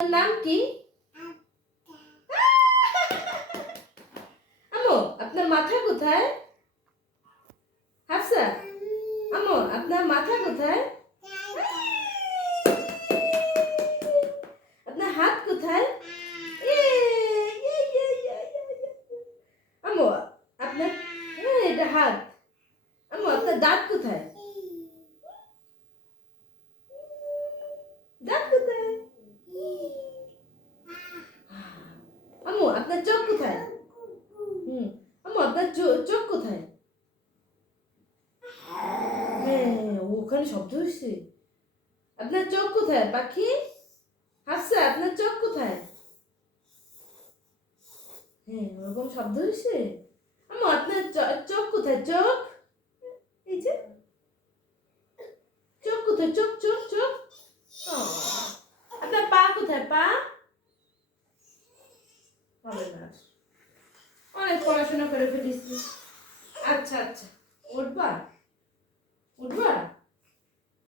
নাম কি? আম্মু আপনার মাথা কোথায়? হাফসা আম্মু আপনার মাথা কোথায়? আপনার হাত কোথায়? আম্মু আপনার এটা হাত। আম্মু আপনার দাঁত কোথায়? দাঁত কোথায়? আম্মু আপনার চোখ কোথায়? আম্মু আপনার চোখ কোথায়? হ্যাঁ ওখানে শব্দ হচ্ছে। আপনার চোখ কোথায় পাখি? হাফসা আপনার চোখ কোথায়? হ্যাঁ ওরকম শব্দ হচ্ছে। আম্মু আপনার চোখ কোথায়? চোখ এই যে চোখ কোথায়? চোখ চোখ চোখ। আপনার পা কোথায়? পা হবে না। অনেক পড়াশোনা করে ফেলেছি। আচ্ছা আচ্ছা উঠবা।